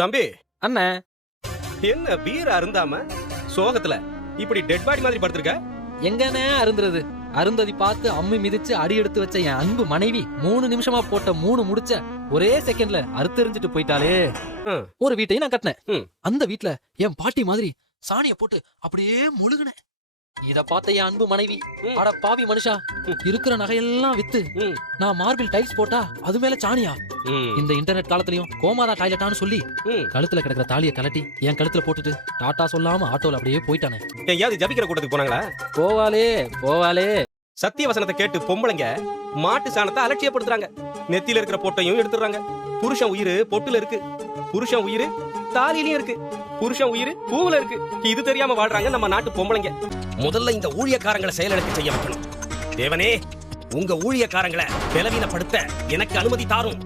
தம்பி. அண்ணே. என்ன பீர் அருந்தாம? சோகத்துல. இப்படி டெட் பாடி மாதிரி படுத்திருக்க? எங்கண்ணே அருந்துறது? அருந்ததி பார்த்து அம்மி மிதிச்சு அடி எடுத்து வச்ச என் அன்பு மனைவி மூணு நிமிஷமா போட்ட மூணு முடிச்ச ஒரே செகண்ட்ல அறுத்தெறிஞ்சிட்டு போயிட்டாலே. ஒரு வீட்டையும் நான் கட்டினேன். அந்த வீட்ல என் பாட்டி மாதிரி சாணிய போட்டு அப்படியே முழுகுனேன். இத பார்த்த என் அன்பு மனைவி. அட பாவி மனுஷா இருக்கிற நகையெல்லாம் வித்து. நான் மார்பிள் டைல்ஸ் போட்டா அது மேல சாணியா? இந்த இன்டர்நெட் காலத்துலயும் கோமாதா டாய்லெட்டான்னு சொல்லி. கழுத்துல கிடக்குற தாலியை கலட்டி என் கழுத்துல போட்டுட்டு டாட்டா சொல்லாம ஆட்டோல அப்படியே போயிட்டானே. எங்கேயாவது ஜபிக்கிற கூட்டத்துக்கு போனாங்களா? போவாலே போவாலே சத்திய வசனத்தை கேட்டு பொம்பளைங்க மாட்டு சாணத்தை அலட்சியப்படுத்துறாங்க. நெத்தியில இருக்கிற பொட்டையும் எடுத்துறாங்க புருஷன் உயிர் பொட்டுல இருக்கு. புருஷன் உயிர் தாலிலையும் இருக்கு. புருஷன் உயிர் பூவுல இருக்கு. இது தெரியாம வாழ்றாங்க நம்ம நாட்டு பொம்பளைங்க. முதல்ல இந்த ஊழியக்காரங்களை செயலெடுக்க செய்ய வைக்கணும். தேவனே உங்க ஊழியக்காரங்களை பலவீனப்படுத்த எனக்கு அனுமதி தாரும்.